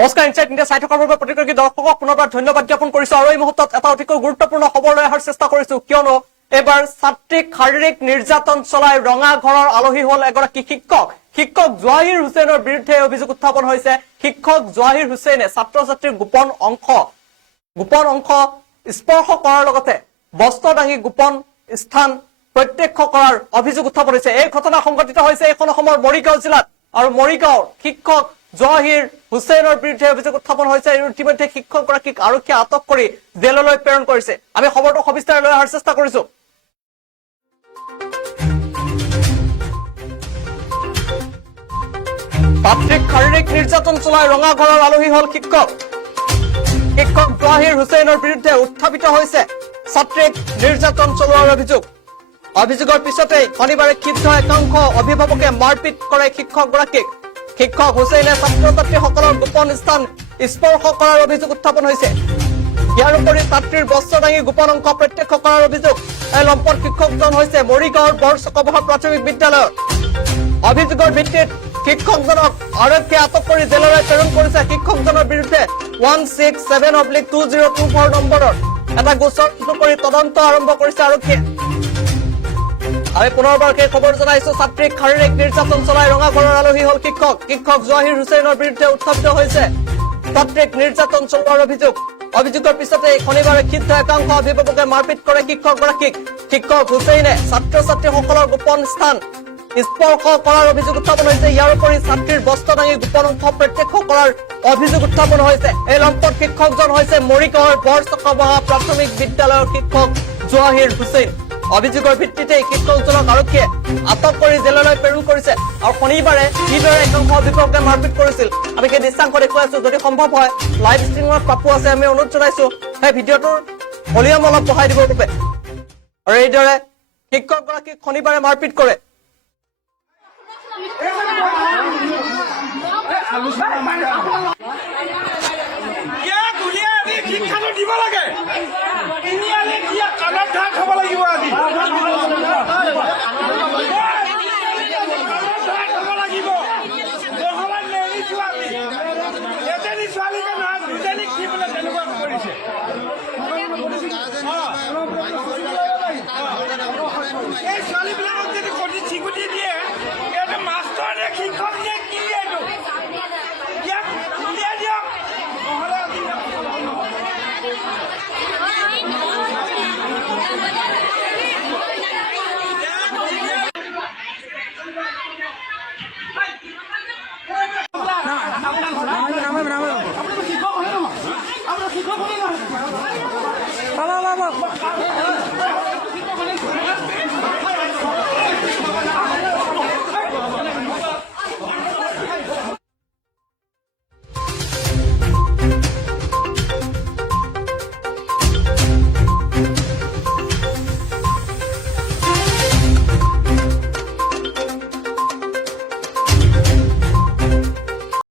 নমস্কাৰ insight India চাই থকাৰ বাবে প্ৰতিগৰাকী দৰ্শকক পুনৰবাৰ ধন্যবাদ জ্ঞাপন কৰিছো আৰু এই মুহূৰ্তত এটা অতিকৈ গুৰুত্বপূৰ্ণ খবৰ লৈ অহাৰ চেষ্টা কৰিছো কিয়নো এবাৰ ছাত্ৰীক শাৰীৰিক নিৰ্যাতন চলাই ৰঙা ঘৰৰ আলহী হল এগৰাকী শিক্ষক জৱাহিৰ হুছেইনৰ বিৰুদ্ধে অভিযোগ উত্থাপন হৈছে। শিক্ষক জৱাহিৰ হুছেইনে ছাত্ৰ ছাত্ৰীৰ গোপন অংশ স্পৰ্শ কৰাৰ লগতে বস্ত্ৰ দাঙি গোপন স্থান প্ৰত্যক্ষ কৰাৰ অভিযোগ উত্থাপন হৈছে। এই ঘটনা সংঘটিত হৈছে এখন অসমৰ মৰিগাঁও জিলাত আৰু মৰিগাঁৱৰ শিক্ষক জৱাহিৰ হুছেইনৰ বিৰুদ্ধে অভিযোগ উত্থাপন হৈছে। ইতিমধ্যে শিক্ষকগৰাকীক আৰক্ষীয়ে আটক কৰি জেললৈ প্ৰেৰণ কৰিছে। আমি খবৰটো সবিস্তাৰে লৈ অহাৰ চেষ্টা কৰিছো। ছাত্ৰীক শাৰীৰিক নিৰ্যাতন চলাই ৰঙা ঘৰৰ আলহী হল শিক্ষক জৱাহিৰ হুছেইনৰ বিৰুদ্ধে উত্থাপিত হৈছে ছাত্ৰীক নিৰ্যাতন চলোৱাৰ অভিযোগৰ পিছতেই শনিবাৰে ক্ষিপ্ত একাংশ অভিভাৱকে মাৰপিট কৰে শিক্ষকগৰাকীক। শিক্ষক হুছেইনে ছাত্ৰ ছাত্ৰীসকলৰ গোপন স্থান স্পৰ্শ কৰাৰ অভিযোগ উত্থাপন হৈছে। ইয়াৰ উপৰি ছাত্ৰীৰ বস্ত্ৰ দাঙি গোপন অংশ প্ৰত্যক্ষ কৰাৰ অভিযোগ। এই লম্পট শিক্ষকজন হৈছে মৰিগাঁৱৰ বৰচকবহা প্ৰাথমিক বিদ্যালয়ৰ। অভিযোগৰ ভিত্তিত শিক্ষকজনক আৰক্ষীয়ে আটক কৰি জেললৈ প্ৰেৰণ কৰিছে। শিক্ষকজনৰ বিৰুদ্ধে 167/2024 নম্বৰৰ এটা গোচৰ ৰুজু কৰি তদন্ত আৰম্ভ কৰিছে আৰক্ষীয়ে। আমি পুনৰবাৰ সেই খবৰ জনাইছো। ছাত্ৰীক শাৰীৰিক নিৰ্যাতন চলাই ৰঙা ঘৰৰ আলহী হল শিক্ষক জৱাহিৰ হুছেইনৰ বিৰুদ্ধে উত্থাপিত হৈছে ছাত্ৰীক নিৰ্যাতন চলোৱাৰ অভিযোগৰ পিছতে শনিবাৰে ক্ষিপ্ত একাংশ অভিভাৱকে মাৰপিট কৰে শিক্ষকগৰাকীক। শিক্ষক হুছেইনে ছাত্ৰ ছাত্ৰীসকলৰ গোপন স্থান স্পৰ্শ কৰাৰ অভিযোগ উত্থাপন হৈছে। ইয়াৰ উপৰি ছাত্ৰীৰ বস্ত্ৰ দাঙি গোপন অংশ প্ৰত্যক্ষ কৰাৰ অভিযোগ উত্থাপন হৈছে। এই লম্পট শিক্ষকজন হৈছে মৰিগাঁৱৰ বৰচকবহা প্ৰাথমিক বিদ্যালয়ৰ শিক্ষক জৱাহিৰ হুছেইন। অভিযোগৰ ভিত্তিতে শিক্ষকজনক আৰক্ষীয়ে আটক কৰি জেললৈ প্ৰেৰণ কৰিছে আৰু শনিবাৰে কিদৰে একাংশ অভিভাৱকে মাৰপিট কৰিছিল আমি সেই দৃশ্যাংশ দেখুৱাই আছো। যদি সম্ভৱ হয় লাইভ ষ্ট্ৰীমত পাপু আছে, আমি অনুৰোধ জনাইছো সেই ভিডিঅ'টোৰ ভলিউম অলপ বঢ়াই দিবৰ বাবে। আৰু এইদৰে শিক্ষকগৰাকীক শনিবাৰে মাৰপিট কৰে। দিব লাগে কাণত ঘাঁ খাব লাগিব আজি ছোৱালীকে নহয় দুজনীক দি পেলাই তেনেকুৱা কৰিছে। এই ছোৱালীবিলাকক যদি কটি চিকুটি দিয়ে এইটো মাষ্টৰ নে শিক্ষক নে কি এইটো ইয়াক উলিয়াই দিয়ক নহ'লে